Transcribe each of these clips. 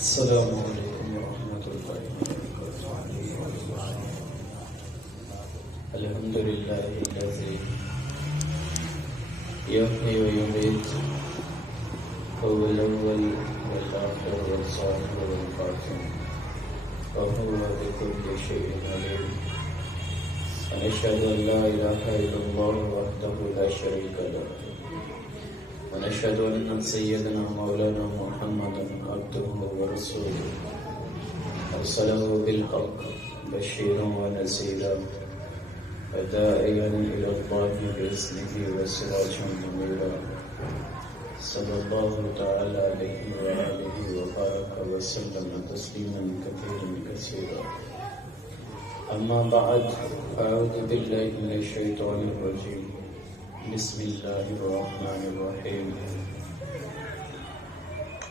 السلام علیکم ورحمۃ اللہ وبرکاتہ۔ الحمد للہ الذی یحیی ویمیت هو الاول والآخر والظاہر والباطن وهو بكل شیء علیم۔ ونشهد ان لا اله الا اللہ وحدہ لا شریک له ونشهد أن سيدنا مولانا محمدا عبده ورسوله أرسله بالحق بشيرا ونذيرا وداعيا إلى الله بإذنه وسراجا منيرا صلى الله تعالى عليه وآله وبارك وسلم تسليما كثيرا كثيرا. أما بعد، أعوذ بالله من الشيطان الرجيم. بسم الله الرحمن الرحيم.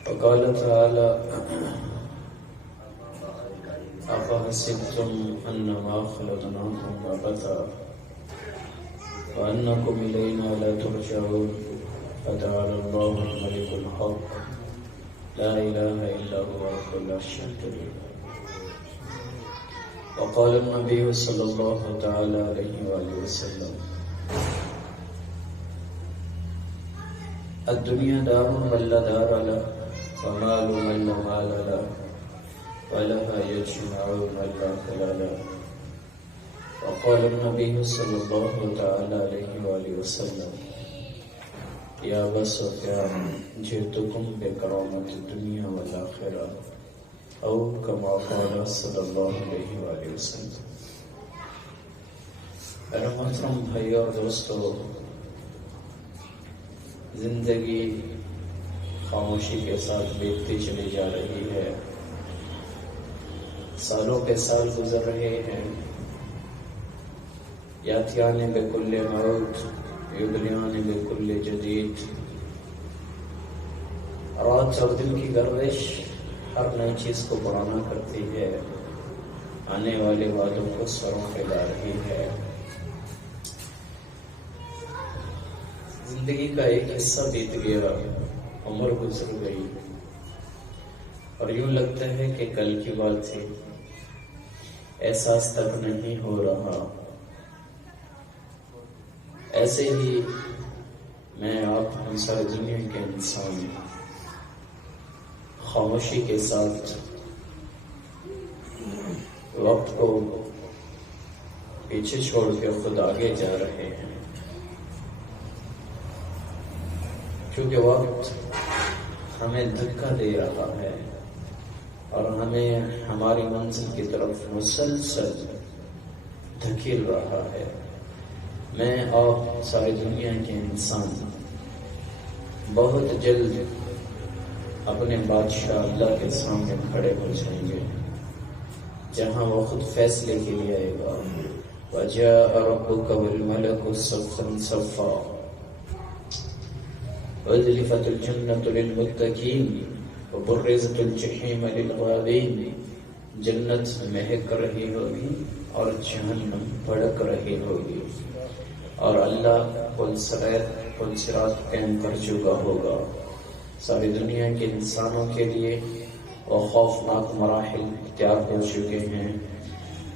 وقال تعالى: أفحسبتم أنما خلقناكم عبثا وأنكم إلينا لا ترجعون فتعالى الله الملك الحق لا إله إلا هو رب العرش الكريم. وقال النبي صلى الله تعالى عليه وآله وسلم: الدنيا دار من لا دار له ومال من لا مال له ولها يجمع من لا خلا له. وقال النبي صلى الله تعالى عليه وآله وسلم: يا بسطاء جئتكم بكرامة الدنيا والآخرة أو كما قال صلى الله عليه وآله وسلم. میرے محترم بھائی اور دوستو، زندگی خاموشی کے ساتھ بیتتی چلی جا رہی ہے. سالوں کے سال گزر رہے ہیں. یاتیان بکل موت یبلیان بکل جدید. رات اور دن کی گردش ہر نئی چیز کو پرانا کرتی ہے، آنے والے وعدوں کو سروں پہ لا رہی ہے. زندگی کا ایک حصہ بیت گیا، عمر گزر گئی، اور یوں لگتا ہے کہ کل کی بات تھی، احساس تک نہیں ہو رہا. ایسے ہی میں آپ ہم سارے دنیا کے انسان خاموشی کے ساتھ وقت کو پیچھے چھوڑ کے خود آگے جا رہے ہیں، کیونکہ وقت ہمیں دھکا دے رہا ہے اور ہمیں ہماری منزل کی طرف مسلسل دھکیل رہا ہے. میں اور ساری دنیا کے انسان بہت جلد اپنے بادشاہ اللہ کے سامنے کھڑے ہو جائیں گے، جہاں وہ خود فیصلے کے لیے آئے گا. وَجَاءَ رَبُّكَ وَالْمَلَكُ صَفًّا صَفًّا وَأُزْلِفَتِ الْجَنَّةُ لِلْمُتَّقِينَ وَبُرِّزَتِ الْجَحِيمُ لِلْغَاوِينَ. جنت مہک رہی ہوگی اور جہنم بھڑک رہی ہوگی، اور اللہ پل صراط قائم کر چکا ہوگا. ساری دنیا کے انسانوں کے لیے وہ خوفناک مراحل تیار ہو چکے ہیں.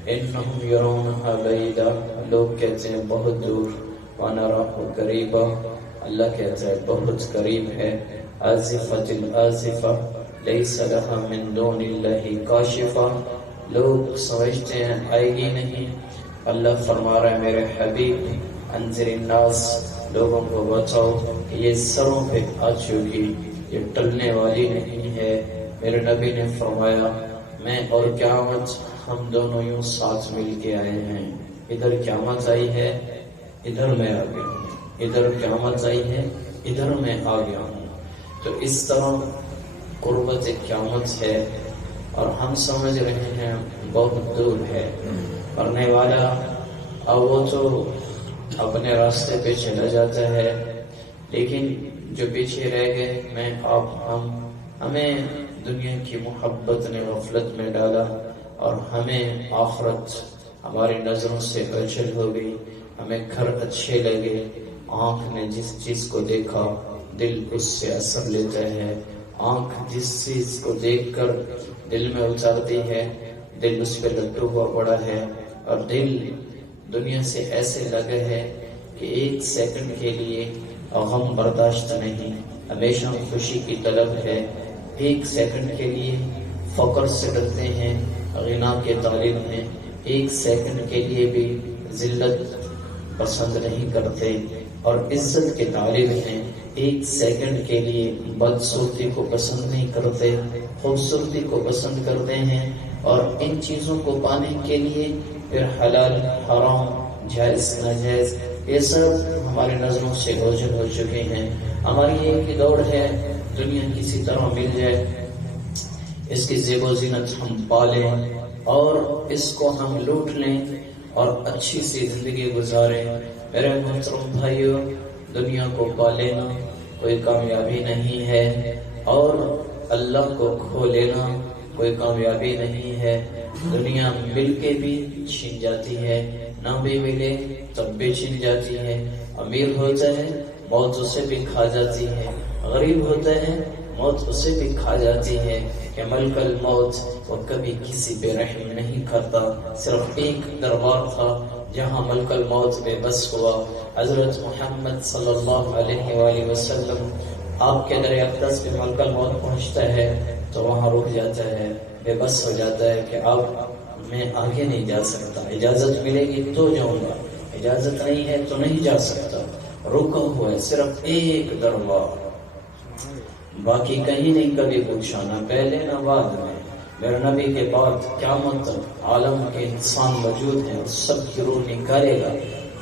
اِنَّهُمْ يَرَوْنَهَا بَعِيدًا. لوگ کہتے ہیں بہت دور. وَنَرَاهُ قَرِيبًا. اللہ کہتا ہے بہت قریب ہے. آزفت الآزفہ لیس لها من دون اللہ کاشفہ. لوگ سمجھتے ہیں آئے گی نہیں. اللہ فرما رہا ہے میرے حبیب انذر الناس، لوگوں کو بتاؤ کہ یہ سروں پہ آ چکی، یہ ٹلنے والی نہیں ہے. میرے نبی نے فرمایا میں اور قیامت ہم دونوں یوں ساتھ مل کے آئے ہیں. ادھر قیامت آئی ہے، ادھر میں آ گیا ہوں. ادھر قیامت آئی ہے، ادھر میں آ گیا ہوں. تو اس طرح قربت قیامت ہے اور ہم سمجھ رہے ہیں بہت دور ہے. مرنے والا اب وہ تو اپنے راستے پہ چلا جاتا ہے، لیکن جو پیچھے رہ گئے میں آپ ہمیں دنیا کی محبت نے غفلت میں ڈالا اور ہمیں آخرت ہماری نظروں سے اوجھل ہو گئی. ہمیں گھر اچھے لگے، آنکھ نے جس چیز کو دیکھا دل اس سے اثر لیتا ہے، آنکھ جس چیز کو دیکھ کر دل میں اتارتی ہے، دل اس پہ لٹو ہوا پڑا ہے، اور دل دنیا سے ایسے لگا ہے کہ ایک سیکنڈ کے لیے غم برداشت نہیں، ہمیشہ خوشی کی طلب ہے، ایک سیکنڈ کے لیے فقر سے ڈرتے ہیں، غنا کے طالب ہیں، ایک سیکنڈ کے لیے بھی ذلت پسند نہیں کرتے اور عزت کے طالب ہیں، ایک سیکنڈ کے لیے بدصورتی کو پسند نہیں کرتے، خوبصورتی کو پسند کرتے ہیں، اور ان چیزوں کو پانے کے لیے پھر حلال حرام جائز ناجائز یہ سب ہماری نظروں سے اوجھل ہو چکے ہیں۔ ہماری ایک ہی دوڑ ہے، دنیا کسی طرح مل جائے، اس کی زیب و زینت ہم پالیں اور اس کو ہم لوٹ لیں اور اچھی سی زندگی گزاریں۔ میرے محترم بھائیو، دنیا کو پا لینا کوئی کامیابی نہیں ہے، اور اللہ کو کھو لینا کوئی کامیابی نہیں ہے۔ دنیا مل کے بھی چھن جاتی ہے، نہ بھی ملے تب بھی چھن جاتی ہے۔ امیر ہوتا ہے موت اسے بھی کھا جاتی ہے، غریب ہوتا ہے موت اسے بھی کھا جاتی ہے، کہ ملک الموت وہ کبھی کسی پہ رحم نہیں کرتا۔ صرف ایک دربار تھا جہاں ملک الموت بے بس ہوا، حضرت محمد صلی اللہ علیہ وآلہ وسلم آپ کے در اقدس پہ ملک الموت پہنچتا ہے تو وہاں رک جاتا ہے، بے بس ہو جاتا ہے کہ اب میں آگے نہیں جا سکتا، اجازت ملے گی تو جاؤں گا، اجازت نہیں ہے تو نہیں جا سکتا۔ رکا ہوا ہے صرف ایک دربار، باقی کہیں نہیں کبھی پوچھا، نہ پہلے نہ بعد میں۔ میرے نبی کے بعد قیامت تک عالم کے انسان موجود ہیں اور سب کی روح نکالے گا،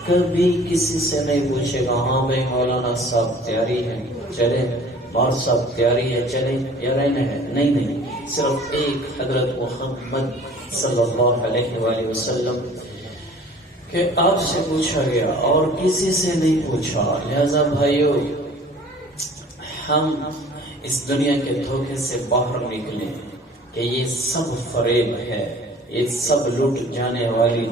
کبھی کسی سے نہیں پوچھے گا ہاں بھائی مولانا صاحب تیاری ہے چلے، بار صاحب تیاری ہے چلے یا رہنا ہے، نہیں، صرف ایک حضرت محمد صلی اللہ علیہ وآلہ وسلم کہ آپ سے پوچھا گیا اور کسی سے نہیں پوچھا۔ لہذا بھائیو، ہم اس دنیا کے دھوکے سے باہر نکلیں کہ یہ سب فریب ہے، یہ سب لوٹ جانے والی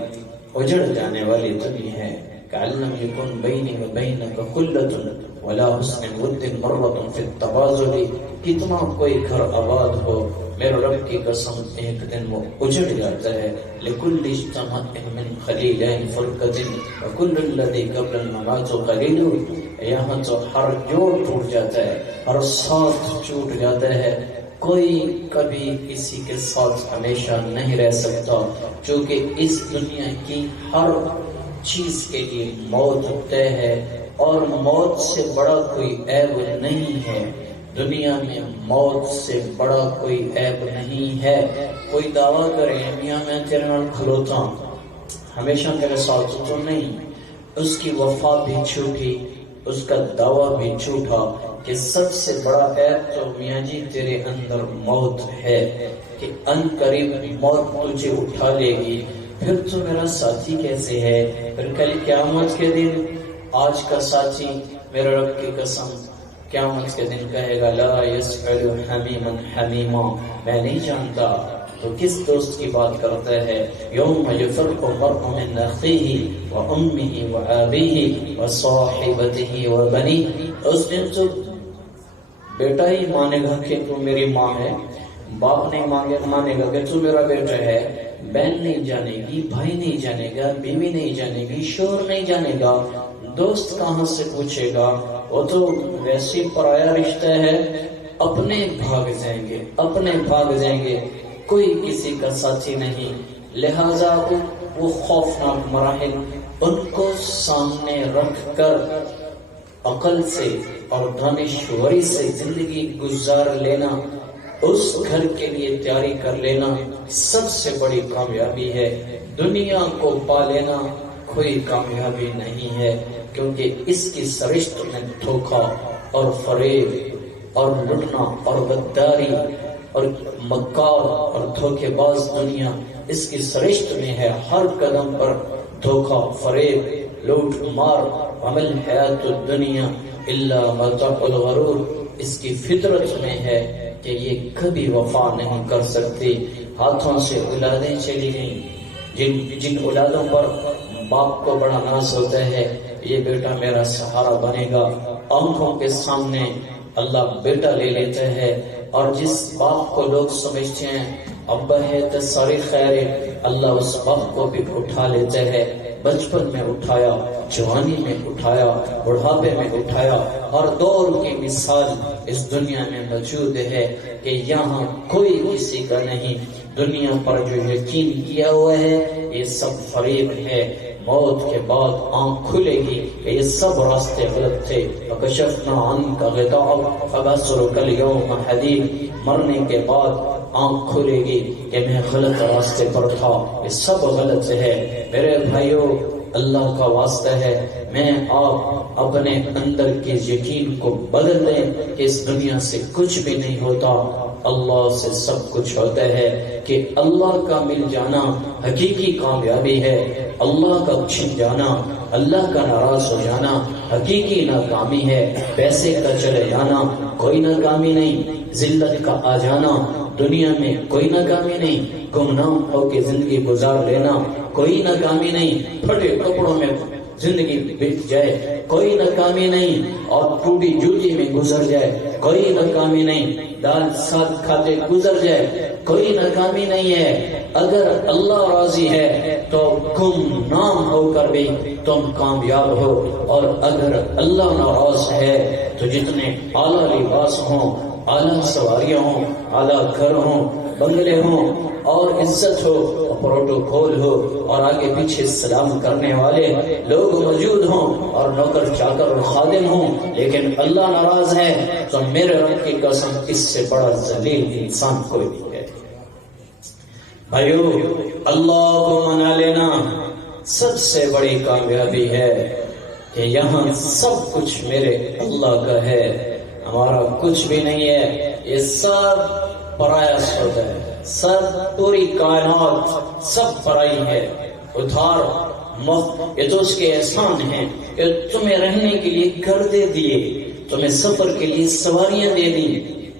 اجڑ جانے والی دنیا ہے۔ کَعَلَّمْ يَكُنْ بَيْنِي وَبَيْنَكَ خُلَّةٌ وَلَا حُسْنٍ وُدٍّ مَرَّةٌ فِي التَّبَاذُلِ، کتنا کوئی گھر آباد ہو، میرے رب کی قسم ایک دن وہ اجڑ جاتا ہے۔ لِكُلِّ اجْتَمَعٍ مِّنْ خَلِيلَيْنِ فُرْقَةٍ وَكُلُّ الَّذِي قَبْلَ الْمَمَاتُ قَلِيلٌ، یہاں تو ہر جوڑ ٹوٹ جاتا ہے، ہر ساتھ ٹوٹ جاتا ہے، کوئی کبھی کسی کے ساتھ ہمیشہ نہیں رہ سکتا، چونکہ اس دنیا کی ہر چیز کے لیے موت طے ہے، اور موت سے بڑا کوئی عیب نہیں ہے۔ دنیا میں موت سے بڑا کوئی عیب نہیں ہے۔ کوئی دعویٰ کرے میاں میں تیرے نال کھلوتا ہوں، ہمیشہ تیرے ساتھ تو نہیں، اس کی وفا بھی جھوٹی، اس کا دعویٰ بھی جھوٹا، کہ سب سے بڑا عیب تو میاں جی تیرے اندر موت ہے، کہ ان قریب موت تجھے اٹھا لے گی، پھر تو میرا ساتھی کیسے ہے؟ پھر کل قیامت کے دن آج کا ساتھی میرے رب کی قسم قیامت کے دن کہے گا لا یسأل حمیما حمیما، میں نہیں جانتا تو کس دوست کی بات کرتا ہے؟ یوم یفرق المرء من اخیہ وامہ وابیہ وصاحبتہ وبنیہ، اس دن تو بیٹا ہی مانے گا کہ تو میری ماں ہے، باپ نہیں مانے گا کہ تو میرا بیٹا ہے، بہن نہیں جانے گی، بھائی نہیں جانے گا، بیوی نہیں جانے گی، شوہر نہیں جانے گا، دوست کہاں سے پوچھے گا؟ وہ تو ویسی پرایا رشتہ ہے، اپنے بھاگ جائیں گے، کوئی کسی کا ساتھی نہیں۔ لہذا وہ خوفناک مراحل ان کو سامنے رکھ کر عقل سے اور دانشوری سے زندگی گزار لینا، اس گھر کے لیے تیاری کر لینا سب سے بڑی کامیابی ہے۔ دنیا کو پا لینا کوئی کامیابی نہیں ہے، کیونکہ اس کی سرشت میں دھوکہ اور فریب اور لٹنا اور غداری اور مکار اور دھوکے باز دنیا اس کی سرشت میں ہے۔ ہر قدم پر دھوکہ، فریب، لوٹ مار، عمل حیات الدنیا الا متاع الغرور، اس کی فطرت میں ہے کہ یہ کبھی وفا نہیں کر سکتی۔ ہاتھوں سے اولادیں چلی گئیں، جن اولادوں پر باپ کو بڑا ناز ہوتا ہے، یہ بیٹا میرا سہارا بنے گا، آنکھوں کے سامنے اللہ بیٹا لے لیتا ہے، اور جس باپ کو لوگ سمجھتے ہیں ابا ہے تو ساری خیر ہے، اللہ اس باپ کو بھی اٹھا لیتا ہے، بچپن میں اٹھایا، جوانی میں اٹھایا، بڑھاپے میں اٹھایا، اور دور کی مثال اس دنیا میں موجود ہے کہ یہاں کوئی کسی کا نہیں۔ دنیا پر جو یقین کیا ہوا ہے یہ سب فریب ہے، موت کے بعد آنکھ کھلے گی کہ یہ سب راستے غلط تھے۔ وَكَشَفْنَا عَنْكَ غِطَاءَكَ فَبَصَرُكَ الْيَوْمَ حَدِيدٌ، مرنے کے بعد آنکھ کھلے گی کہ میں غلط راستے پر تھا، یہ سب غلط ہے۔ میرے بھائیوں، اللہ کا واسطہ ہے، میں آپ اپنے اندر کے یقین کو بدل دیں کہ اس دنیا سے کچھ بھی نہیں ہوتا، اللہ سے سب کچھ ہوتا ہے، کہ اللہ کا مل جانا حقیقی کامیابی ہے، اللہ کا چھن جانا، اللہ کا ناراض ہو جانا حقیقی ناکامی ہے۔ پیسے کا چلے جانا کوئی ناکامی نہیں، ذلت کا آ جانا دنیا میں کوئی ناکامی نہیں، گمنام ہو کے زندگی گزار لینا کوئی ناکامی نہیں، پھٹے کپڑوں میں زندگی بیت جائے کوئی ناکامی نہیں، اور ٹوٹی جوتی میں گزر جائے کوئی ناکامی نہیں، دال ساتھ کھاتے گزر جائے کوئی ناکامی نہیں ہے۔ اگر اللہ راضی ہے تو گمنام ہو کر بھی تم کامیاب ہو، اور اگر اللہ ناراض ہے تو جتنے اعلیٰ لباس ہوں، اعلیٰ سواریاں ہوں، اعلیٰ گھر ہوں، بنگلے ہوں، اور عزت ہو، پروٹوکول ہو، اور آگے پیچھے سلام کرنے والے لوگ موجود ہوں، اور نوکر چاکر اور خادم ہوں، لیکن اللہ ناراض ہے تو میرے رب کی قسم اس سے بڑا ذلیل انسان کوئی نہیں ہے۔ بھائیو، اللہ کو منا لینا سب سے بڑی کامیابی ہے، کہ یہاں سب کچھ میرے اللہ کا ہے، ہمارا کچھ بھی نہیں ہے، یہ سب پرایا ہوتا ہے، سب پوری کائنات سب پرائی ہے، ادھار مفت، یہ تو اس کے احسان ہیں کہ تمہیں رہنے کے لیے گھر دے دیے، تمہیں سفر کے لیے سواریاں دے دی،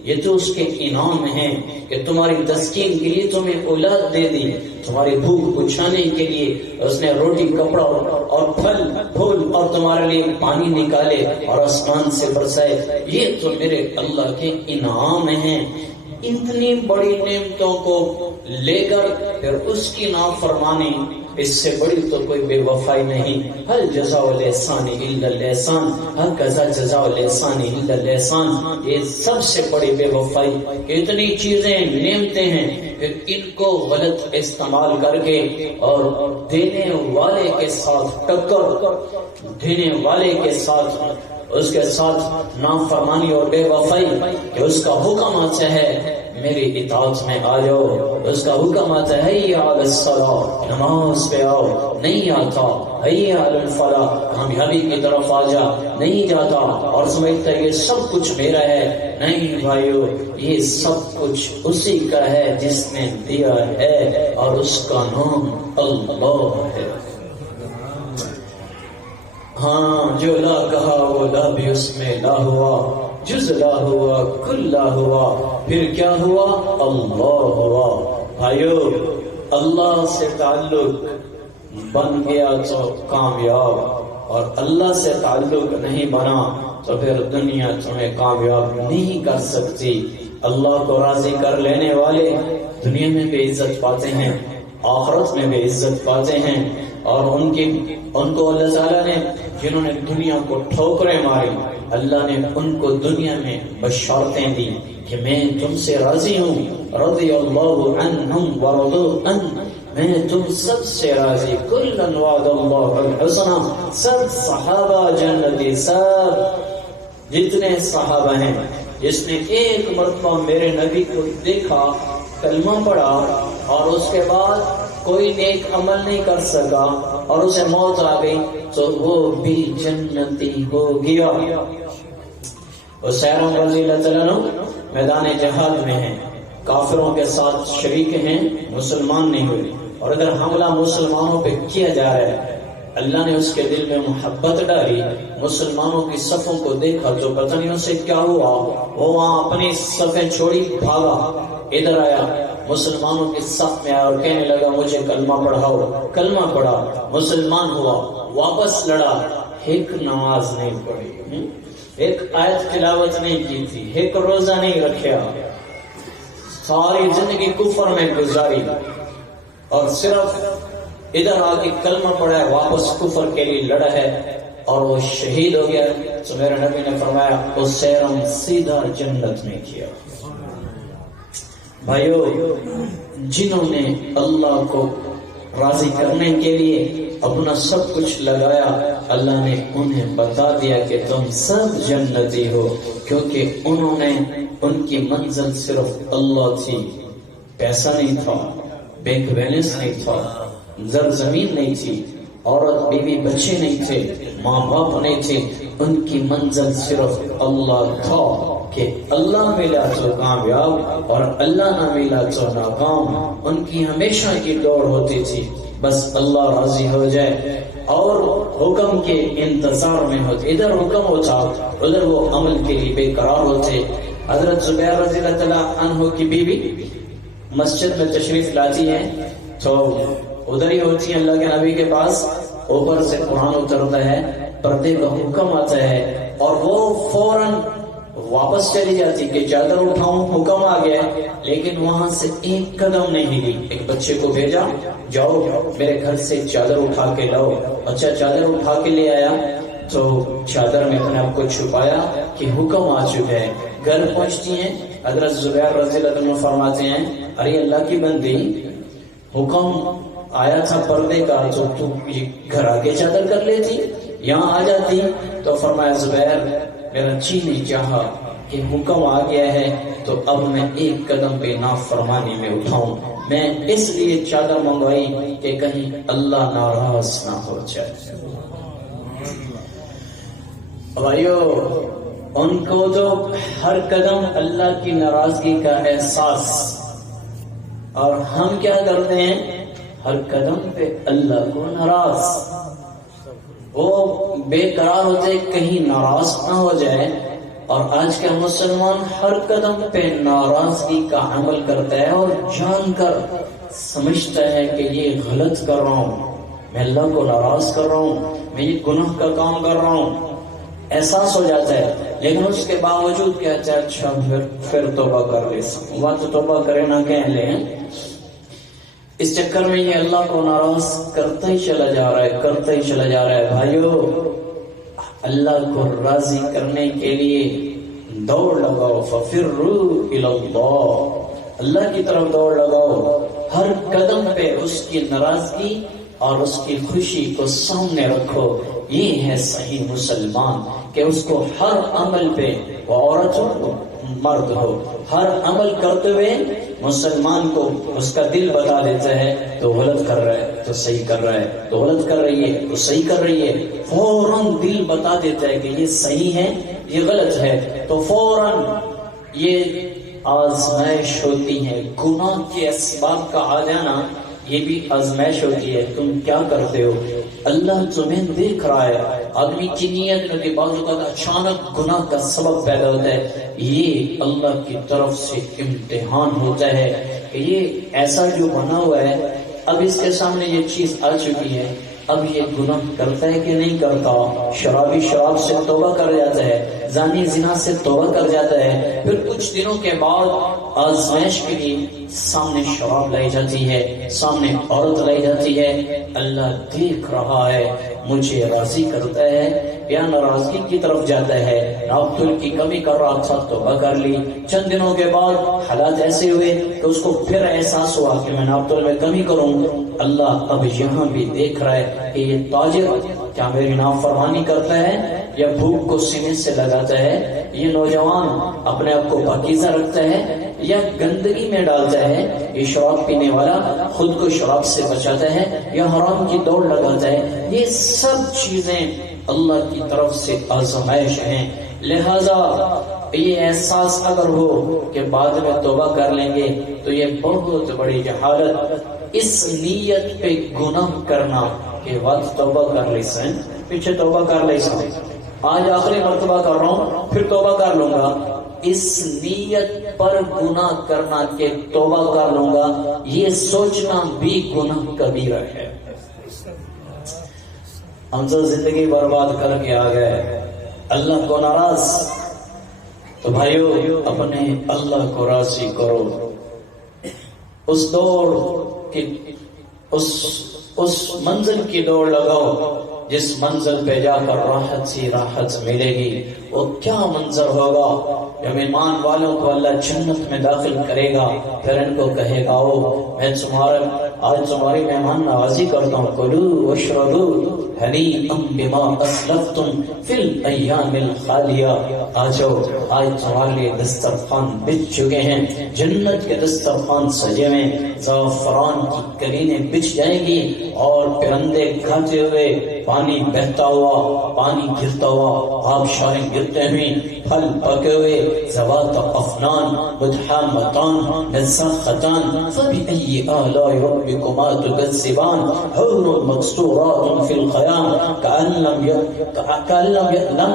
یہ تو اس کے انعام ہیں کہ تمہاری تسکین کے لیے تمہیں اولاد دے دی، تمہاری بھوک بجھانے کے لیے اس نے روٹی کپڑا اور پھل پھول اور تمہارے لیے پانی نکالے اور آسمان سے برسائے، یہ تو میرے اللہ کے انعام ہیں۔ اتنی بڑی نعمتوں کو لے کر پھر اس کی نافرمانی، اس سے بڑی تو کوئی بے وفائی نہیں۔ ہل جزاء الاحسان الا الاحسان، ہل جزاء الاحسان الا الاحسان، یہ سب سے بڑی بے وفائی۔ اتنی چیزیں نعمتیں ہیں کہ ان کو غلط استعمال کر کے اور دینے والے کے ساتھ ٹکر، دینے والے کے ساتھ اس کے ساتھ نافرمانی اور بے وفائی، کہ اس کا حکم آتا ہے میری اطاعت میں آ جاؤ، اس کا حکم آتا ہے حی علی الصلاۃ، نماز پہ آؤ، نہیں آتا، حی علی الفلاح، کامیابی کی طرف آ جا، نہیں جاتا، اور سمجھتا ہے یہ سب کچھ میرا ہے۔ نہیں بھائیو، یہ سب کچھ اسی کا ہے جس نے دیا ہے، اور اس کا نام اللہ ہے۔ ہاں، جو لا کہا وہ لا بھی اس میں لا ہوا، جز لا ہوا کل لا ہوا، پھر کیا ہوا؟ اللہ ہوا۔ بھائیو، اللہ سے تعلق بن گیا تو کامیاب، اور اللہ سے تعلق نہیں بنا تو پھر دنیا تمہیں کامیاب نہیں کر سکتی۔ اللہ کو راضی کر لینے والے دنیا میں بھی عزت پاتے ہیں، آخرت میں بھی عزت پاتے ہیں، اور ان کو اللہ تعالیٰ نے، جنہوں نے دنیا کو ٹھوکریں ماری، اللہ نے ان کو دنیا میں بشارتیں دی کہ میں تم سے راضی ہوں، رضی اللہ عنہم ورضوا عنہ، میں تم سب سے راضی، کلا وعد اللہ الحسنى، سب صحابہ جنتی، سب جتنے صحابہ ہیں، جس نے ایک مرتبہ میرے نبی کو دیکھا، کلمہ پڑھا، اور اس کے بعد کوئی نیک عمل نہیں کر سکا اور اسے موت آ گئی تو وہ بھی جنتی ہو گیا۔ حسین رضی اللہ تعالیٰ میدان جہاد میں ہیں، کافروں کے ساتھ شریک ہیں، مسلمان نہیں ہوئے، اور اگر حملہ مسلمانوں پہ کیا جا رہا ہے، اللہ نے اس کے دل میں محبت ڈالی، مسلمانوں کی صفوں کو دیکھا تو پتہ نہیں اسے کیا ہوا، وہ وہاں اپنی صفیں چھوڑی بھاگا، ادھر آیا، مسلمانوں کے صف میں آیا اور کہنے لگا مجھے کلمہ پڑھاؤ، کلمہ پڑھا، مسلمان ہوا، واپس لڑا، ایک نماز نہیں پڑھی، ایک آیت تلاوت نہیں کی تھی، ایک روزہ نہیں رکھا، ساری زندگی کفر میں گزاری اور صرف ادھر آ کے کلمہ پڑھا ہے، واپس کفر کے لیے لڑا ہے اور وہ شہید ہو گیا، تو میرے نبی نے فرمایا اس سے ہم سیدھا جنت میں کیا۔ بھائیو، جنہوں نے اللہ کو راضی کرنے کے لیے اپنا سب کچھ لگایا، اللہ نے انہیں بتا دیا کہ تم سب جنتی ہو، کیونکہ انہوں نے، ان کی منزل صرف اللہ تھی، پیسہ نہیں تھا، بینک بیلنس نہیں تھا، زر زمین نہیں تھی، عورت بیوی بچے نہیں تھے، ماں باپ نہیں تھے، ان کی منزل صرف اللہ تھا کہ اللہ ملا تو کامیاب اور اللہ نہ ملا تو ناکام۔ ان کی ہمیشہ کی دوڑ ہوتی تھی بس اللہ راضی ہو جائے اور حکم کے انتظار میں ہوتے، ادھر حکم ہوتا ادھر وہ عمل کے لیے بے قرار ہوتے۔ حضرت زبیر رضی اللہ تعالیٰ عنہ کی بیوی مسجد میں تشریف لاتی ہے تو ادھر ہی ہوتی ہے اللہ کے نبی کے پاس، اوپر سے قرآن اترتا ہے، پردے کا حکم آتا ہے اور وہ فوراً واپس چلی جاتی کہ چادر اٹھاؤں، حکم آ گیا، لیکن وہاں سے ایک قدم نہیں ہلی۔ ایک بچے کو بھیجا، جاؤ میرے گھر سے چادر اٹھا کے لاؤ۔ اچھا چادر اٹھا کے لے آیا تو چادر میں اپنے آپ کو چھپایا کہ حکم آ چکا ہے۔ گھر پہنچتی ہیں، حضرت زبیر رضی اللہ عنہ فرماتے ہیں ارے اللہ کی بندی، حکم آیا تھا پردے کا تو تو گھر آگے چادر کر لیتی، یہاں آ جاتی۔ تو فرمایا زبیر میرا جی نہیں چاہا کہ حکم آ گیا ہے تو اب میں ایک قدم پہ نافرمانی میں اٹھاؤں، میں اس لیے چادر منگوائی کہ کہیں اللہ ناراض نہ ہو جائے۔ بھائیو، ان کو تو ہر قدم اللہ کی ناراضگی کا احساس، اور ہم کیا کرتے ہیں ہر قدم پہ اللہ کو ناراض، وہ بے قرار ہوتے کہیں ناراض نہ ہو جائے۔ اور آج کا مسلمان ہر قدم پہ ناراضگی کا عمل کرتا ہے اور جان کر سمجھتا ہے کہ یہ غلط کر رہا ہوں، میں اللہ کو ناراض کر رہا ہوں، میں یہ گناہ کا کام کر رہا ہوں، احساس ہو جاتا ہے، لیکن اس کے باوجود کہتا ہے اچھا پھر توبہ کر لے، وہ تو توبہ کرے نہ کہہ لیں۔ اس چکر میں یہ اللہ کو ناراض کرتا ہی چلا جا رہا ہے، کرتا ہی چلا جا رہا ہے۔ بھائیو، اللہ کو راضی کرنے کے لیے دوڑ لگاؤ، ففروا الی اللہ، اللہ کی طرف دوڑ لگاؤ، ہر قدم پہ اس کی ناراضگی اور اس کی خوشی کو سامنے رکھو۔ یہ ہے صحیح مسلمان کہ اس کو ہر عمل پہ، وہ عورت ہو مرد ہو، ہر عمل کرتے ہوئے مسلمان کو اس کا دل بتا دیتا ہے تو غلط کر رہا ہے تو صحیح کر رہا ہے، تو غلط کر رہی ہے تو صحیح کر رہی ہے، فوراً دل بتا دیتا ہے کہ یہ صحیح ہے یہ غلط ہے، تو فوراً یہ آزمائش ہوتی ہے۔ گناہ کے اسباب کا آ جانا یہ بھی آزمائش ہوتی ہے، تم کیا کرتے ہو، اللہ تمہیں دیکھ رہا ہے۔ آدمی کی نیت میں بعض اوقات اچانک گناہ کا سبب پیدا ہوتا ہے، یہ اللہ کی طرف سے امتحان ہوتا ہے کہ یہ ایسا جو بنا ہوا ہے، اب اس کے سامنے یہ چیز آ چکی ہے، اب یہ گناہ کرتا ہے کہ نہیں کرتا۔ شرابی شراب سے توبہ کر جاتا ہے، زانی زنا سے توبہ کر جاتا ہے، پھر کچھ دنوں کے بعد آزمائش کے لیے سامنے شراب لائی جاتی ہے، سامنے عورت لائی جاتی ہے، اللہ دیکھ رہا ہے مجھے راضی کرتا ہے یا ناراضگی کی طرف جاتا ہے۔ ناپتول کی کمی کر رہا تھا، توبہ کر لی، چند دنوں کے بعد حالات ایسے ہوئے کہ اس کو پھر احساس ہوا کہ میں ناپتول میں کمی کروں، اللہ اب یہاں بھی دیکھ رہا ہے کہ یہ تاجر کیا میری نافرمانی کرتا ہے یا بھوک کو سینے سے لگاتا ہے، یہ نوجوان اپنے آپ کو پاکیزہ رکھتا ہے یا گندگی میں ڈالتا ہے، یہ شراب پینے والا خود کو شراب سے بچاتا ہے یا حرام کی دوڑ لگاتا ہے۔ یہ سب چیزیں اللہ کی طرف سے آزمائش ہیں، لہذا یہ احساس اگر ہو کہ بعد میں توبہ کر لیں گے تو یہ بہت بڑی جہالت، اس نیت پہ گناہ کرنا کہ وقت توبہ کر لی سن، پیچھے توبہ کر لی سن، آج آخری مرتبہ کر رہا ہوں پھر توبہ کر لوں گا، اس نیت پر گناہ کرنا کہ توبہ کر لوں گا، یہ سوچنا بھی گناہ کبیرہ ہے۔ ہم تو زندگی برباد کر کے آ گئے، اللہ کو ناراض، تو بھائیو اپنے اللہ کو راضی کرو. اس دوڑ کی اس منزل کی دوڑ لگاؤ جس منزل پہ جا کر راحت ملے گی. وہ کیا منظر ہوگا جب ایمان والوں کو اللہ جنت میں داخل کرے گا، پھر ان کو کہے گا میں آج تمہاری مہمان نوازی کرتا ہوں، کلوا واشربوا ہنیئا بما اسلفتم فی الایام الخالیہ. آج تمہارے لیے دسترخوان بچھ چکے ہیں، جنت کے دسترخوان سجے ہوئے، زعفران کی کلینیں بچھ جائیں گی اور پرندے کھاتے ہوئے، پانی بہتا ہوا، پانی گرتا ہوا، آبشاریں گرتے ہوئے، پھل پکے ہوئے، ذوات افنان مدحامتان نزاختان فبأي آلاء ربكما تكذبان حور مقصورات في الخيام كأن لم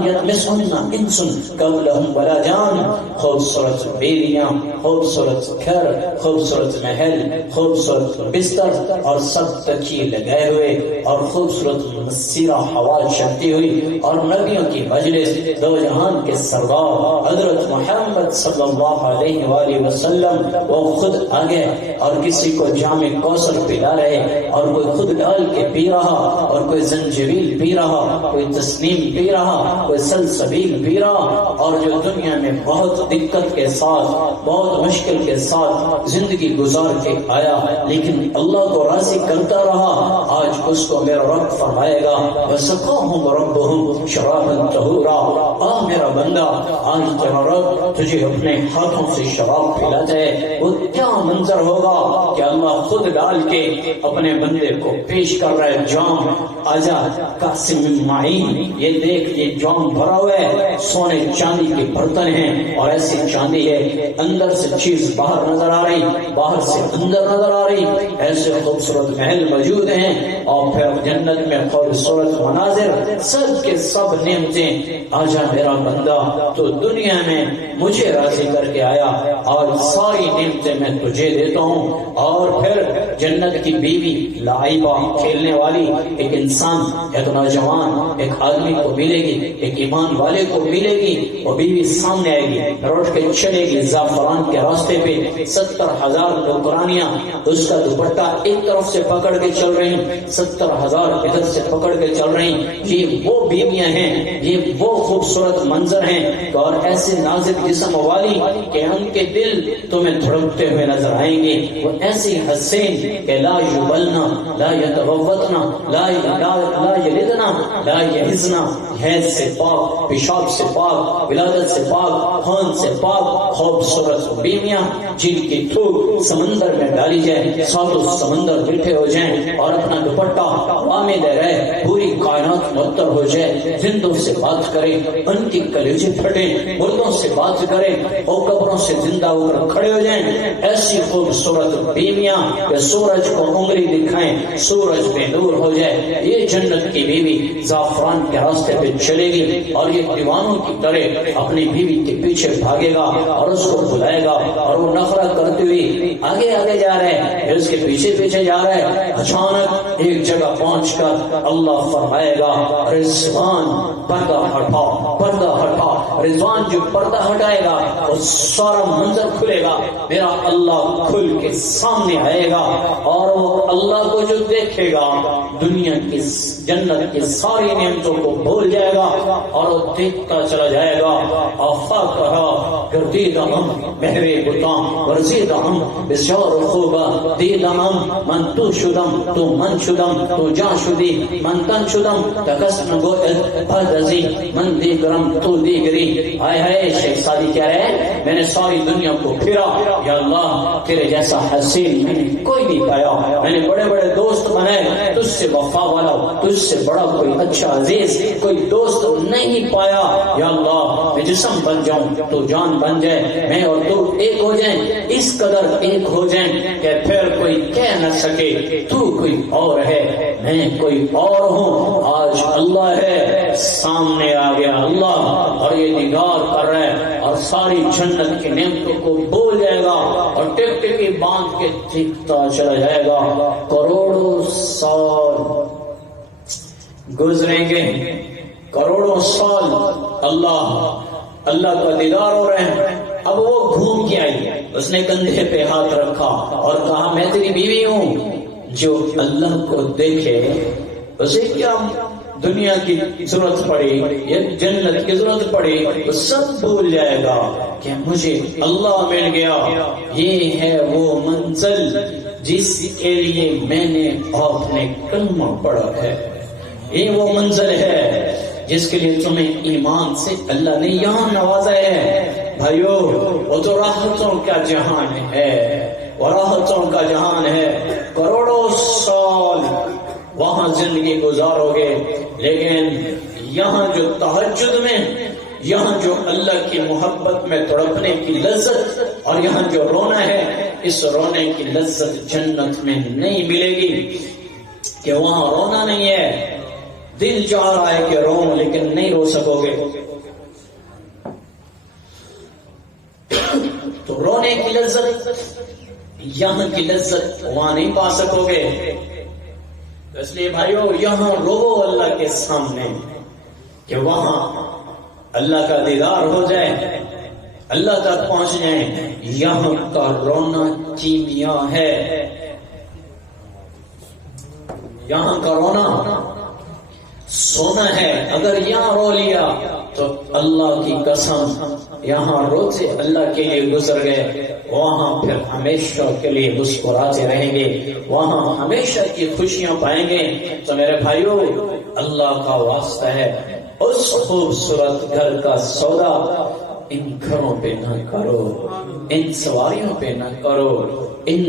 يطمثهن انس قبلهم ولا جان. خوبصورت بیویاں، خوبصورت گھر، خوبصورت محل، خوبصورت بستر اور سب تکیے لگائے ہوئے اور خوبصورت مسیرہ ہوا چلتی ہوئی اور نبیوں کی مجلس، دو جہان کے سردار حضرت محمد صلی اللہ علیہ وآلہ وسلم، وہ خود آگے اور کسی کو جام کوثر پلا رہے اور کوئی خود ڈال کے پی رہا اور کوئی زنجبیل پی رہا، کوئی تسنیم پی رہا، کوئی سلسبیل پی رہا. اور جو دنیا میں بہت دقت کے ساتھ، بہت مشکل کے ساتھ زندگی گزار کے آیا لیکن اللہ کو راضی کرتا رہا، آج اس کو میرا رب فرمائے گا وَسَقَاهُمْ رَبُّهُمْ شَرَابًا طَهُورًا. میرا بندہ آج تیرا رب تجھے اپنے ہاتھوں سے شراب پلاتا ہے. وہ کیا منظر ہوگا کہ اللہ خود ڈال کے اپنے بندے کو پیش کر رہا ہے، جام آجا قاسم معین، یہ دیکھ یہ جام بھرا ہوا ہے، سونے چاندی کے برتن ہیں اور ایسی چاندی ہے اندر سے چیز باہر نظر آ رہی، باہر سے اندر نظر آ رہی، ایسے خوبصورت محل موجود ہیں اور پھر جنت میں خوبصورت مناظر، سب کے سب نعمتیں. آجا میرا بندہ تو دنیا میں مجھے راضی کر کے آیا، آج ساری نعمتیں میں تجھے دیتا ہوں. اور پھر جنت کی بیوی لعیبہ، کھیلنے والی، ایک انسان، ایک نوجوان، ایک آدمی کو ملے گی، ایک ایمان والے کو ملے گی. وہ بیوی سامنے آئے گی، روٹ کے چلے گی زعفران کے راستے پہ، 70,000 نوکرانیاں اس کا دوپٹہ ایک طرف سے پکڑ کے چل رہی، 70,000 ادھر سے پکڑ کے چل رہی. یہ وہ بیویاں ہیں، یہ وہ خوبصورت منظر ہیں اور ایسے نازک جسم والی کہ ان کے دل تمہیں دھڑکتے ہوئے نظر آئیں گے. وہ ایسی حسین کہ لا یبلنا، لا یتغوطنا، لا یلدنا، لا یحزنا، حیض سے پاک، پیشاب سے پاک، ولادت سے پاک، خون سے پاک، خوبصورت بیویاں جن کی تھوک سمندر میں ڈالی جائے، ساتوں سمندر مٹھے ہو جائیں اور اپنا دوپٹہ ہوا میں لے رہے، پوری کائنات معطر ہو جائے. زندوں سے بات کریں، ان کی کلیجے پھٹیں، مردوں سے بات کریں اور قبروں سے زندہ ہو کر کھڑے ہو جائیں. ایسی خوبصورت بیویاں کہ سورج کو انگلی دکھائیں سورج میں نور ہو جائے. یہ جنت کی بیوی زعفران کے راستے پہ چلے گی اور یہ دیوانوں کی طرح اپنی بیوی کے پیچھے بھاگے گا اور اس کو بلائے گا اور وہ نفرت کرتے ہوئے آگے آگے جا رہے ہیں، اس کے پیچھے پیچھے جا رہے ہیں. اچانک ایک جگہ پہنچ کر اللہ فرمائے گا رضوان پردہ ہٹا، پردہ ہٹا. رضوان جو پردہ ہٹائے گا وہ سارا منظر کھلے گا، میرا اللہ کھل کے سامنے آئے گا اور وہ اللہ کو جو دیکھے گا دنیا کی جنت کی ساری نعمتوں کو بھول جائے گا اور وہ دیکھتا چلا جائے گا. آفاق رہا گردید ہم مہرے بتاں ورزید ہم بسیار خوبا دید ہم من تو شدم تو من شدم تو جا شدی من تن شدم تکسن گو ازی من دیگرم تو دیگری. آئے ہائے شیخ سادی کہہ رہے ہیں میں نے ساری دنیا کو پھرا، یا اللہ تیرے جیسا حسین میں نے کوئی نہیں پایا، میں نے بڑے بڑے دوست بنائے، تجھ سے وفا والا، تجھ سے بڑا کوئی اچھا عزیز کوئی دوست نہیں پایا. یا اللہ میں جسم بن جاؤں تو جان بن جائے، میں اور تو ایک ہو جائیں، اس قدر ایک ہو جائیں کہ پھر کوئی کہہ نہ سکے تو کوئی اور ہے، میں کوئی اور ہوں. آج اللہ ہے سامنے آ گیا اللہ اور یہ نگار کر رہا ہے اور ساری جنت کی نعمتوں کو بھول جائے گا اور ٹک ٹکی باندھ کے دیکھتا چلا جائے گا. کروڑوں سال گزریں گے، کروڑوں سال اللہ کا دیدار ہو رہے ہیں. اب وہ گھوم کے آئی, اس نے کندھے پہ ہاتھ رکھا اور کہا میں تیری بیوی ہوں. جو اللہ کو دیکھے اسے کیا دنیا کی ضرورت پڑی یا جنت کی ضرورت پڑی, وہ سب بھول جائے گا کہ مجھے اللہ مل گیا. یہ ہے وہ منزل جس کے لیے میں نے آپ نے کلمہ پڑھا ہے. یہ وہ منزل ہے جس کے لیے تمہیں ایمان سے اللہ نے یہاں نوازا ہے. بھائیو وہ تو راحتوں کا جہان ہے, وہ راحتوں کا جہان ہے. کروڑوں سال وہاں زندگی گزارو گے, لیکن یہاں جو تہجد میں, یہاں جو اللہ کی محبت میں تڑپنے کی لذت, اور یہاں جو رونا ہے, اس رونے کی لذت جنت میں نہیں ملے گی. کہ وہاں رونا نہیں ہے, دل چاہ رہا ہے کہ رو لیکن نہیں رو سکو گے. تو رونے کی لذت, یہاں کی لذت وہاں نہیں پا سکو گے. اس لیے بھائیو یہاں رو اللہ کے سامنے کہ وہاں اللہ کا دیدار ہو جائے, اللہ تک پہنچ جائیں. یہاں کا رونا کیمیا ہے, یہاں کا رونا سونا ہے. اگر یہاں رو لیا تو اللہ کی قسم یہاں روتے اللہ کے لیے گزر گئے, وہاں پھر ہمیشہ کے لیے مسکراتے رہیں گے, وہاں ہمیشہ کی خوشیاں پائیں گے. تو میرے بھائیو اللہ کا واسطہ ہے, اس خوبصورت گھر کا سودا ان گھروں پہ نہ کرو, ان سواریوں پہ نہ کرو, ان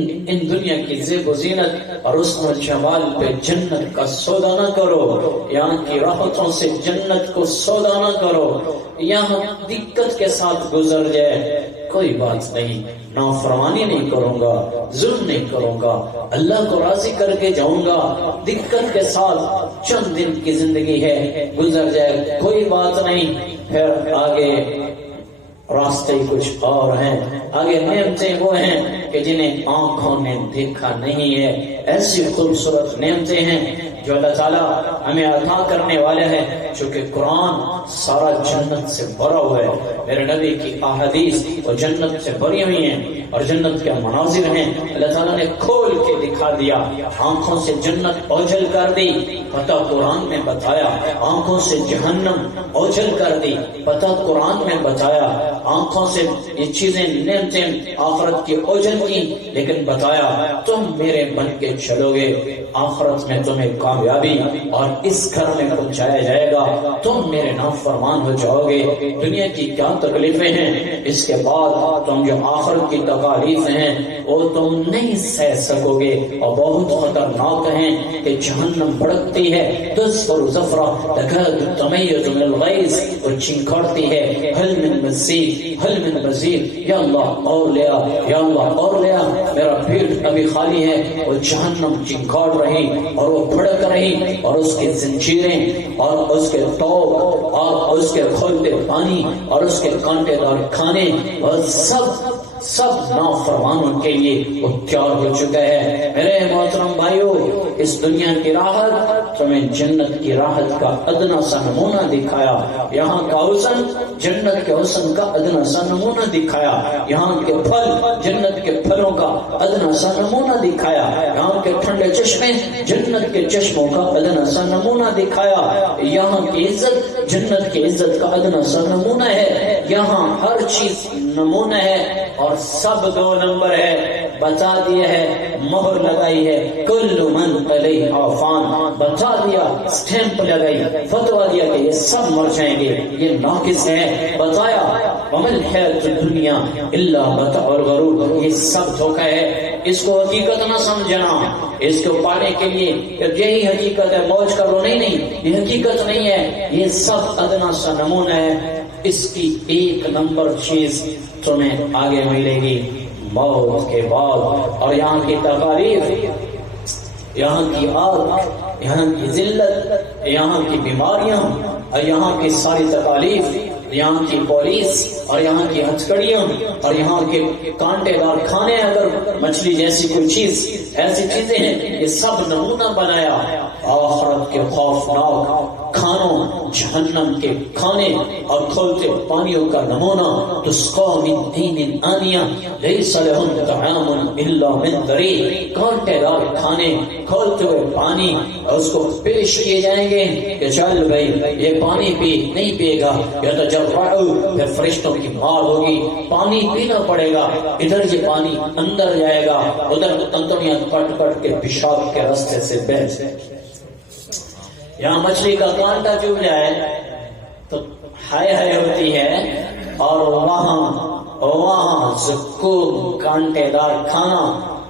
دنیا کی زیب و زینت اور حسن و جمال پہ جنت کا سودا نہ کرو, یہاں کی راحتوں سے جنت کو سودا نہ کرو. یہاں دقت کے ساتھ گزر جائے کوئی بات نہیں, نافرمانی نہیں کروں گا, ظلم نہیں کروں گا, اللہ کو راضی کر کے جاؤں گا. دقت کے ساتھ چند دن کی زندگی ہے, گزر جائے کوئی بات نہیں. پھر آگے راستے کچھ اور ہیں, آگے نعمتیں وہ ہیں کہ جنہیں آنکھوں نے دیکھا نہیں ہے. ایسی خوبصورت نعمتیں ہیں جو اللہ تعالیٰ ہمیں عطا کرنے والے ہیں, چونکہ قرآن سارا جنت سے بھرا ہوا ہے. میرے نبی کی احادیث وہ جنت سے بھری ہوئی ہیں اور جنت کے مناظر ہیں. اللہ تعالیٰ نے کھول کے دکھا دیا, آنکھوں سے جنت اوجھل کر دی, پتہ قرآن میں بتایا. آنکھوں سے جہنم اوجھل کر دی, پتہ قرآن میں بتایا. آنکھوں سے یہ چیزیں نعمتیں آخرت کی اوجھل کی, لیکن بتایا تم میرے بن کے چلو گے, آخرت میں تمہیں کامیابی اور اس گھر میں پہنچایا جائے گا, تم میرے نافرمان ہو جاؤ گے. دنیا کی کیا تکلیفیں ہیں, اس کے بعد تم جو آخرت کی تکالیف ہیں وہ تم نہیں سہ سکو گے, اور بہت خطرناک ہیں کہ جہنم بھڑکتی ہے. تذکر زفرہ تکاد تمیز من الغیظ, اور چنکھڑتی ہے, ہل من مزید, ہل من مزید, یا اللہ اور لیا, یا اللہ اور لیا. میرا پیٹ ابھی خالی ہے. وہ جہنم چنکھاڑ رہی اور وہ بھڑک رہی, اور اس کی زنجیریں اور اس کے توق اور اس کے کھولتے پانی اور اس کے کانٹے دار کھانے اور سب نافرمانوں کے لیے وہ تیار ہو چکا ہے. میرے محترم بھائیو, اس دنیا کی راحت تمہیں جنت کی راحت کا ادنا سا نمونہ دکھایا. یہاں کا حسن جنت کے حسن کا ادنا سا نمونہ دکھایا. یہاں کے پھل جنت کے پھلوں کا ادنا سا نمونہ دکھایا. یہاں کے ٹھنڈے چشمے جنت کے چشموں کا ادنا سا نمونہ دکھایا. یہاں کی عزت جنت کی عزت کا ادنا سا نمونہ ہے. یہاں ہر چیز نمونہ ہے اور سب 2 نمبر ہے. بتا دیا ہے, مہر لگائی ہے, کل من علیہا فان, بتا دیا, سٹیمپ لگائی, فتوا دیا کہ یہ سب مر جائیں گے, یہ ناقص ہے. بتایا وما الحیاۃ الدنیا الا متاع الغرور, یہ سب دھوکہ ہے. اس کو حقیقت نہ سمجھنا, اس کو پانے کے لیے یہی حقیقت ہے, موج کر لو, نہیں, یہ حقیقت نہیں ہے. یہ سب ادنا سا نمونہ ہے. اس کی 1 نمبر چیز تمہیں آگے ملے گی موت کے بعد. اور یہاں کی تکالیف, یہاں کی آگ, یہاں کی ذلت, یہاں کی بیماریاں اور یہاں کی ساری تکالیف, یہاں کی پولیس اور یہاں کی ہتھکڑیاں اور یہاں کے کانٹے دار کھانے, اگر مچھلی جیسی کوئی چیز, ایسی چیزیں ہیں, یہ سب نمونہ بنایا آخرت کے خوفناک کھانوں جہنم کے کھانے اور کھولتے پانیوں کا نمونہ تسقا من عین آنیہ لیس لہم طعام الا من ضریع کانٹے دار کھانے کھولتے ہوئے پانی اور اس کو پیش کیے جائیں گے کہ چل بھائی یہ پانی پی نہیں پیے گا پھر فرشتوں کی مار ہوگی پانی پینا پڑے گا ادھر یہ پانی اندر جائے گا ادھر تنتنیاں کٹ کٹ کے پیشاب کے راستے سے بہہ یہاں مچھلی کا کانٹا چوب جائے تو ہائے ہائے ہوتی ہے اور وہاں زکوم کانٹے دار کھانا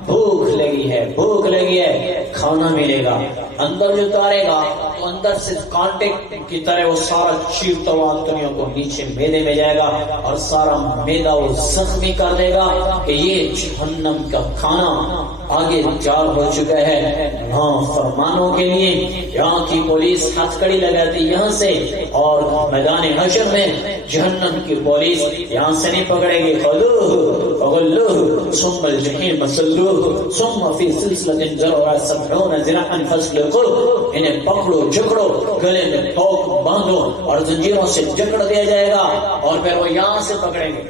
بھوک لگی ہے کھانا ملے گا اندر جو اتارے گا تو اندر سے کانٹے کی طرح وہ سارا چیرتا ہوا انتڑیوں کو نیچے میدے میں جائے گا اور سارا میدا وہ زخمی کر دے گا کہ یہ جہنم کا کھانا آگے تیار ہو چکا ہے نافرمانوں کے لیے. یہاں کی پولیس ہتھ کڑی لگاتی یہاں سے اور میدان حشر میں جہنم کی پولیس یہاں سے نہیں پکڑے گی. خذوہ فغلوہ ثم الجحیم صلوہ ثم فی سلسلۃ ذرعها 70 ذراعا فاسلکوہ. انہیں پکڑو جکڑو گلے میں ٹوک باندھو اور زنجیروں سے جکڑ دیا جائے گا اور پھر وہ یہاں سے پکڑیں گے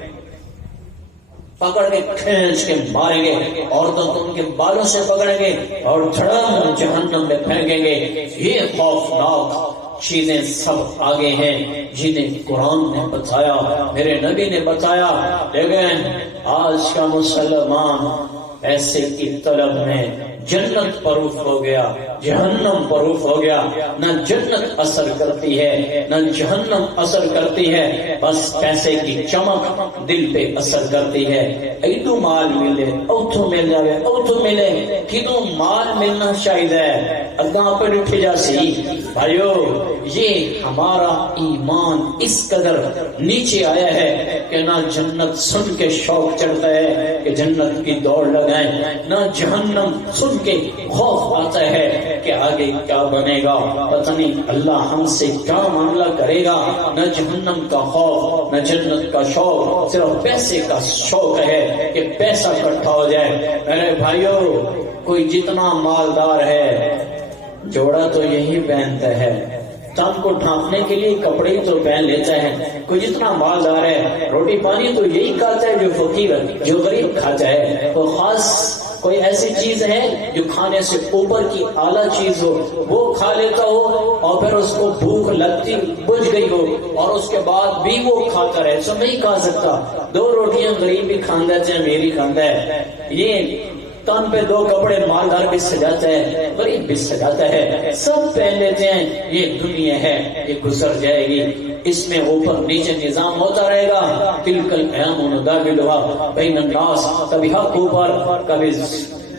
پکڑ کے کھینچ کے ماریں گے عورتوں کو ان کے بالوں سے پکڑیں گے اور دھڑام جہنم میں پھینکیں گے. یہ خوفناک چیزیں سب آگے ہیں جنہیں قرآن نے بتایا میرے نبی نے بتایا. لیکن آج کا مسلمان ایسے کی طلب میں جنت پروف ہو گیا جہنم پروف ہو گیا. نہ جنت اثر کرتی ہے نہ جہنم اثر کرتی ہے بس پیسے کی چمک دل پہ اثر کرتی ہے. ایدو مال ملے اوتھو مل جائے اوتھو ملے کدو مال ملنا چاہیے اگاں پر اٹھ جا سی. بھائیو یہ ہمارا ایمان اس قدر نیچے آیا ہے کہ نہ جنت سن کے شوق چڑھتا ہے کہ جنت کی دوڑ لگائیں نہ جہنم سن کے خوف آتا ہے کہ آگے کیا بنے گا پتہ نہیں اللہ ہم سے کیا معاملہ کرے گا. نہ جہنم کا خوف نہ جنت کا شوق صرف پیسے کا شوق ہے کہ پیسہ اکٹھا ہو جائے. میرے بھائیو کوئی جتنا مالدار ہے جوڑا تو یہی پہنتا ہے تن کو ڈھانپنے کے لیے کپڑے ہی تو پہن لیتا ہے. کوئی جتنا مالدار ہے روٹی پانی تو یہی کھاتا ہے جو فقیر جو غریب کھاتا ہے. تو خاص کوئی ایسی چیز ہے جو کھانے سے اوپر کی اعلیٰ چیز ہو وہ کھا لیتا ہو اور پھر اس کو بھوک لگتی بجھ گئی ہو اور اس کے بعد بھی وہ کھاتا رہے سو نہیں کھا سکتا. 2 روٹیاں غریب بھی کھانا چاہے میری کھانا ہے. یہ تن پہ 2 کپڑے مالدار بھی سجاتا ہے غریب بھی سجاتا ہے سب پہن لیتے ہیں. یہ دنیا ہے یہ گزر جائے گی اس میں اوپر نیچے نظام ہوتا رہے گا. تلک الایام نداولها بین الناس کبھی حق اوپر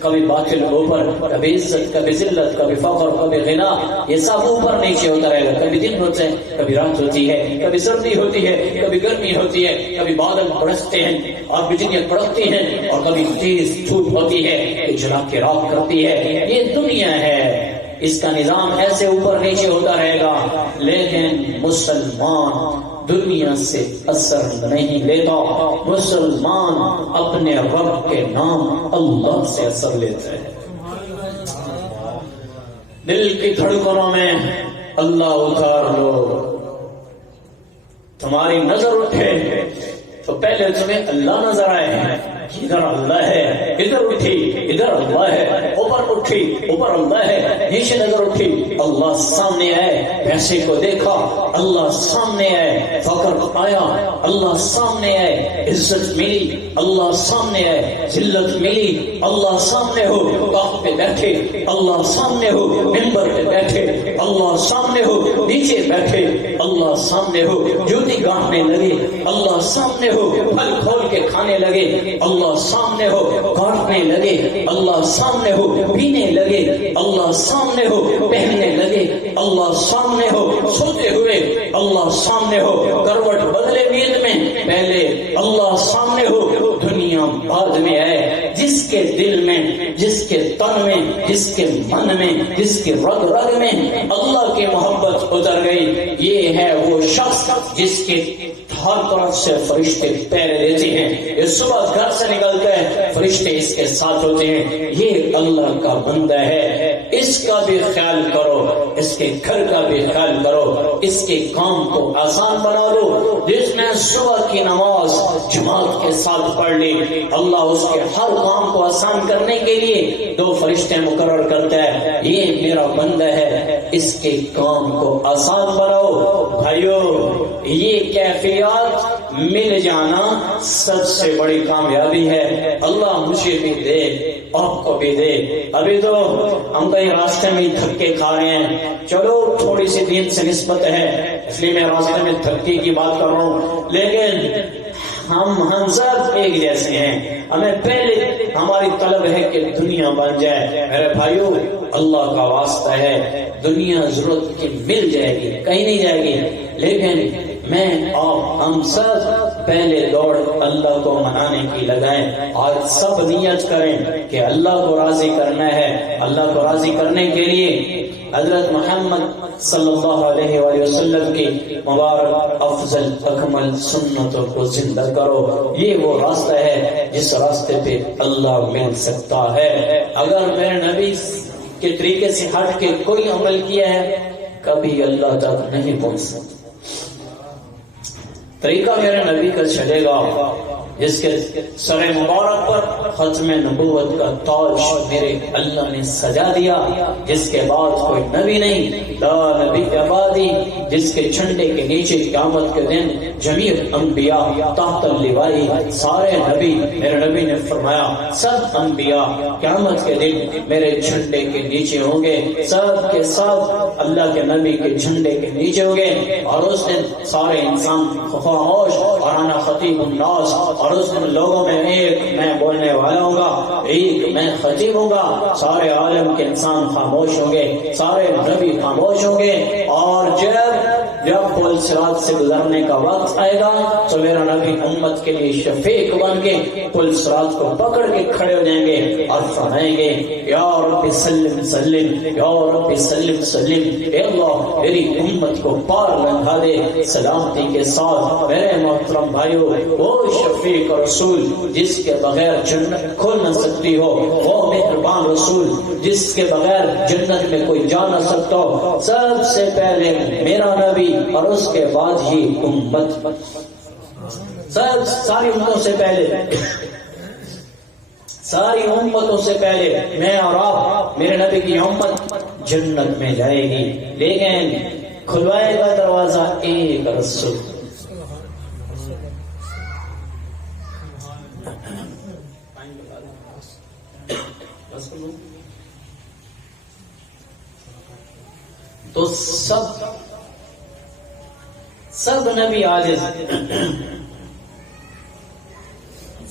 کبھی باطل اوپر کبھی عزت کبھی ذلت کبھی فقر کبھی غنا یہ سب اوپر نیچے ہوتا رہے گا. کبھی دن ہوتے ہیں کبھی رات ہوتی ہے کبھی سردی ہوتی ہے کبھی گرمی ہوتی ہے کبھی بادل برستے ہیں اور بجلیاں کڑکتی ہیں اور کبھی تیز دھوپ ہوتی ہے کہ جلا کے راک کرتی ہے. یہ دنیا ہے اس کا نظام ایسے اوپر نیچے ہوتا رہے گا. لیکن مسلمان دنیا سے اثر نہیں لیتا. مسلمان اپنے رب کے نام اللہ سے اثر لیتا ہے. دل کی دھڑکنوں میں اللہ اتار لو. تمہاری نظر اٹھے تو پہلے تمہیں اللہ نظر آئے. ادھر اللہ ہے ادھر اٹھی ادھر اللہ ہے اوپر اٹھی اوپر اللہ ہے نیچے نظر اٹھی اللہ سامنے آئے. پیسے کو دیکھا اللہ سامنے آئے. فقر آیا اللہ سامنے آئے. عزت ملی اللہ سامنے آئے. ذلت ملی اللہ سامنے ہو. تخت پہ بیٹھے اللہ سامنے ہو. منبر پہ بیٹھے اللہ سامنے ہو. نیچے بیٹھے اللہ سامنے ہو. جوتی گانٹنے لگے اللہ سامنے ہو. پھل کھول کے کھانے لگے اللہ سامنے ہو. کاٹنے لگے اللہ سامنے ہو. پینے لگے اللہ سامنے ہو. پہننے لگے اللہ سامنے ہو. سوتے ہوئے اللہ سامنے ہو. کروٹ بدلے نیند میں پہلے اللہ سامنے ہو. دنیا بعد میں آئے. جس کے دل میں جس کے تن میں جس کے من میں جس کے رگ رگ میں اللہ کی محبت اتر گئی یہ ہے وہ شخص جس کے ہر طرف سے فرشتے پہرے دیتے ہیں. یہ صبح گھر سے نکلتا ہے فرشتے اس کے ساتھ ہوتے ہیں. یہ اللہ کا بندہ ہے. اس اس کا بھی خیال کرو، اس کے گھر کا بھی خیال کرو، اس کے کام کو آسان بنا دو۔ جس نے صبح کی نماز جماعت کے ساتھ پڑھ لی، اللہ اس کے ہر کام کو آسان کرنے کے لیے 2 فرشتے مقرر کرتا ہے، یہ میرا بندہ ہے، اس کے کام کو آسان بناؤ۔ بھائیو، یہ کیفیات مل جانا سب سے بڑی کامیابی ہے۔ اللہ مجھے بھی دے، آپ کو بھی دے۔ ابھی تو ہم کہیں راستے میں دھکے کھا رہے ہیں، چلو تھوڑی سی دین سے نسبت ہے اس لیے میں راستے میں دھکے کی بات کر رہا ہوں، لیکن ہم سب ایک جیسے ہیں۔ ہمیں پہلے ہماری طلب ہے کہ دنیا بن جائے۔ میرے بھائیو، اللہ کا واسطہ ہے، دنیا ضرورت کی مل جائے گی، کہیں نہیں جائے گی، لیکن میں آپ ہم سب پہلے دوڑ اللہ کو منانے کی لگائیں۔ آج سب نیت کریں کہ اللہ کو راضی کرنا ہے۔ اللہ کو راضی کرنے کے لیے حضرت محمد صلی اللہ علیہ وآلہ وسلم کی مبارک افضل اکمل سنتوں کو زندہ کرو۔ یہ وہ راستہ ہے جس راستے پہ اللہ مل سکتا ہے۔ اگر میرے نبی کے طریقے سے ہٹ کے کوئی عمل کیا ہے، کبھی اللہ تک نہیں پہنچ سکتا۔ طریقہ میرے نبی کا چلے گا، جس کے سر مبارک پر ختم نبوت کا تاج میرے اللہ نے سجا دیا، جس کے بعد کوئی نبی نہیں، لا نبی کے بعدی، جس کے جھنڈے کے نیچے قیامت کے دن جمیع انبیاء تحت اللوائی، سارے نبی، میرے نبی نے فرمایا سب انبیاء قیامت کے دن میرے جھنڈے کے نیچے ہوں گے، سب کے سب اللہ کے نبی کے جھنڈے کے نیچے ہوں گے، اور اس دن سارے انسان خاموش، اور انا خطیب الناس، اور اس دن لوگوں میں ایک میں بولنے والا ہوں گا، ایک میں خطیب ہوں گا، سارے عالم کے انسان خاموش ہوں گے، سارے نبی خاموش ہوں گے، اور جب پل صراط سے گزرنے کا وقت آئے گا تو میرا نبی امت کے لیے شفیق بن کے پل صراط کو پکڑ کے کھڑے ہو جائیں گے اور فرمائیں گے یا رب سلم سلم، یا رب سلم سلم، اے اللہ میری امت کو پار لنگھا دے سلامتی کے ساتھ۔ میرے محترم بھائیو، وہ شفیق رسول جس کے بغیر جنت کھل نہ سکتی ہو، وہ مہربان رسول جس کے بغیر جنت میں کوئی جا نہ سکتا ہو، سب سے پہلے میرا نبی اور اس کے بعد ہی امت، ساری امتوں سے پہلے، ساری امتوں سے پہلے میں اور آپ، میرے نبی کی امت جنت میں جائے گی، لیکن کھلوائے گا دروازہ ایک رسول۔ تو سب نبی عاجز،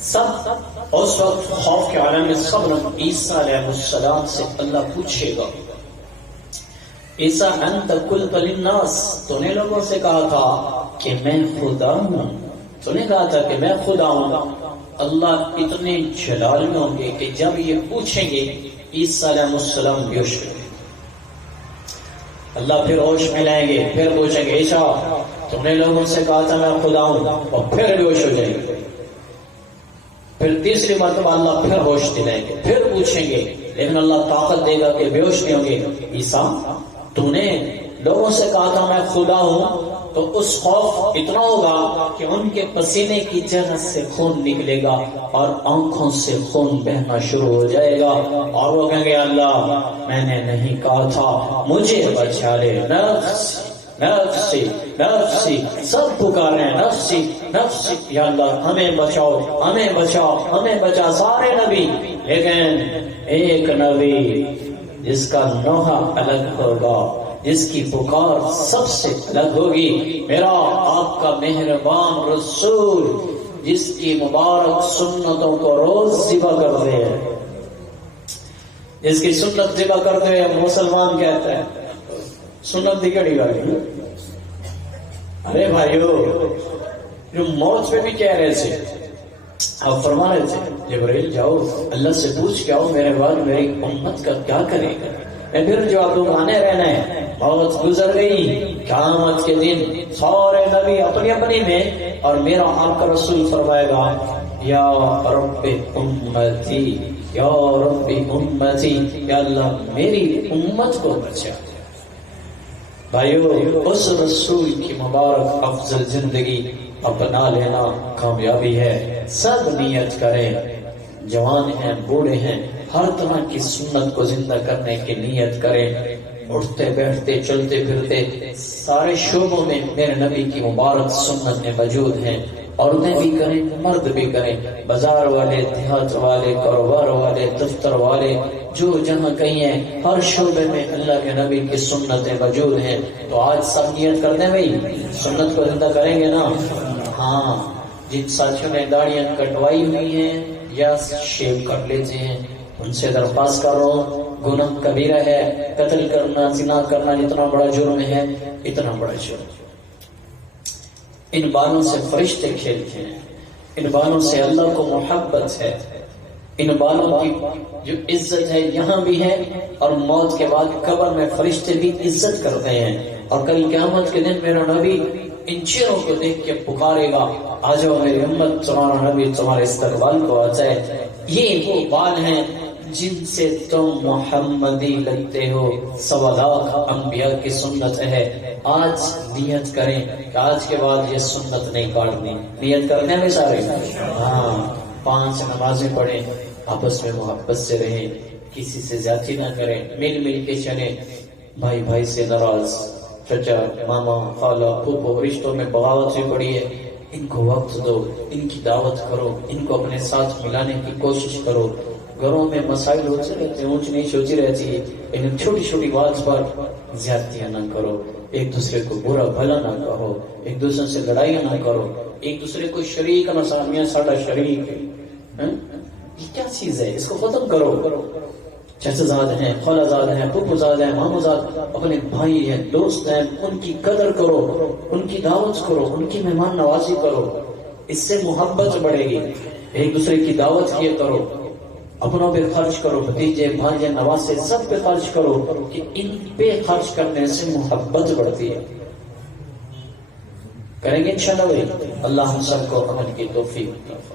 سب اس وقت خوف کے عالم میں سب نبی عیسیٰ علیہ السلام سے اللہ پوچھے گا، عیسیٰ انت قلت للناس، تو نے لوگوں سے کہا تھا کہ میں خدا ہوں، تو نے کہا تھا کہ میں خدا ہوں۔ اللہ اتنے جلال میں ہوں گے کہ جب یہ پوچھیں گے عیسیٰ علیہ السلام بیہوش ہوں گے، اللہ پھر ہوش میں لائیں گے، پھر پوچھیں گے عیسیٰ تم نے لوگوں سے کہا تھا میں خدا ہوں، اور پھر بیہوش ہو جائیں گے، پھر تیسری مرتبہ اللہ پھر ہوش دلائیں گے، پھر پوچھیں گے، لیکن اللہ طاقت دے گا کہ بیہوش نہیں ہوں گے۔ عیسیٰ تو نے لوگوں سے کہا تھا میں خدا ہوں، تو اس خوف اتنا ہوگا کہ ان کے پسینے کی جگہ سے خون نکلے گا اور آنکھوں سے خون بہنا شروع ہو جائے گا، اور وہ کہیں گے اللہ میں نے نہیں کہا تھا، مجھے بچا لے، نفسی نفسی نفسی، سب پکارے ہیں نفسی نفسی، یا اللہ ہمیں بچاؤ ہمیں بچاؤ ہمیں بچا، سارے نبی، لیکن ایک نبی جس کا نوحہ الگ ہوگا، جس کی پکار سب سے الگ ہوگی، میرا آپ کا مہربان رسول جس کی مبارک سنتوں کو روز ذبح کرتے ہیں، جس کی سنت ذبح کرتے ہیں مسلمان کہتے ہیں سنت دی کڑی والی۔ ارے بھائیو، جو موت پہ بھی کہہ رہے تھے، آپ فرما رہے تھے جبرائیل جاؤ اللہ سے پوچھ کے آؤ میرے بعد میری امت کا کیا کرے گا، پھر جو آپ لوگ آنے رہنا ہے موت گزر گئی، قیامت کے دن سارے نبی اپنی اپنی میں، اور میرا آپ کا رسول فرمائے گا یا رب امتی، یا رب امتی، یا اللہ میری امت کو بچا۔ بھائیو، اس رسول کی مبارک افضل زندگی اپنا لینا کامیابی ہے۔ سب نیت کریں، جوان ہیں بوڑھے ہیں، ہر طرح کی سنت کو زندہ کرنے کی نیت کریں۔ اٹھتے بیٹھتے چلتے پھرتے سارے شعبوں میں میرے نبی کی مبارک سنتیں موجود ہیں۔ عورتیں بھی کریں، مرد بھی کریں، بازار والے، دیہات والے، کاروبار والے، دفتر والے، جو جہاں کہیں ہیں، ہر شعبے میں اللہ کے نبی کی سنتیں موجود ہیں۔ تو آج سب نیت کرتے ہیں بھائی سنت کو زندہ کریں گے نا؟ ہاں، جن ساتھیوں نے داڑیاں کٹوائی ہوئی ہیں یا شیو کر لیتے ہیں ان سے درخواست کرو، گناہ کبیرہ ہے، قتل کرنا، زنا کرنا جتنا بڑا جرم ہے اتنا بڑا جرم۔ ان بالوں سے فرشتے کھیلتے ہیں، ان بالوں سے اللہ کو محبت ہے، ان بالوں کی جو عزت ہے یہاں بھی ہے، اور موت کے بعد قبر میں فرشتے بھی عزت کرتے ہیں۔ اور کل قیامت کے دن میرا نبی ان چہروں کو دیکھ کے پکارے گا، آ جاؤ میری امت، تمہارا نبی تمہارے استقبال کو آ جائے۔ یہ وہ بال ہیں جن سے تم محمدی لگتے ہو، سوا لاکھ انبیاء کی سنت ہے۔ آج نیت کریں کہ آج کے بعد یہ سنت نہیں کاٹنی۔ نیت کرتے ہیں سارے؟ ہاں، 5 نمازیں پڑھیں، آپس میں محبت سے رہیں، کسی سے زیادتی نہ کریں، مل مل کے چلیں، بھائی بھائی سے ناراض، چچا ماما خالہ پھوپھو رشتوں میں بغاوت بھی پڑی ہے، ان کو وقت دو، ان کی دعوت کرو، ان کو اپنے ساتھ ملانے کی کوشش کرو۔ گھروں میں مسائل ہوتے رہتے ہیں، اونچ نیچ ہوتی رہتی ہے، لیکن چھوٹی چھوٹی بات پر زیادتیاں نہ کرو، ایک دوسرے کو برا بھلا نہ کہو، ایک دوسرے سے لڑائیاں نہ کرو، ایک دوسرے کو شریک نہ سامیا ساڈا شریک ہے، یہ کیا چیز ہے؟ اس کو ختم کرو۔ چچا زاد ہیں، خالہ زاد ہیں، پھوپھو زاد ہیں، مامو زاد اپنے بھائی ہیں، دوست ہیں، ان کی قدر کرو، ان کی دعوت کرو، ان کی مہمان نوازی کرو، اس سے محبت بڑھے گی۔ ایک دوسرے کی دعوت کیے کرو، اپنوں پہ خرچ کرو، بھتیجے بھانجے نواسے سب پہ خرچ کرو، کہ ان پہ خرچ کرنے سے محبت بڑھتی ہے۔ کریں گے انشاءاللہ بھائی؟ اللہ ہم سب کو عمل کی توفیق عطا فرمائے۔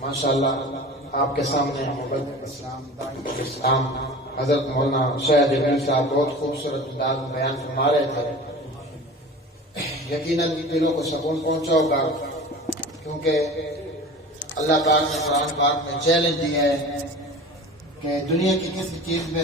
ماشاءاللہ آپ کے سامنے محبت اسلام داعی اسلام حضرت مولانا شاہد ابن صاحب بہت خوبصورت انداز میں بیان فرما رہے تھے۔ یقیناً دلوں کو سکون پہنچا ہوگا، کیونکہ اللہ پاک نے قرآن پاک میں چیلنج دیا ہے کہ دنیا کی کسی چیز میں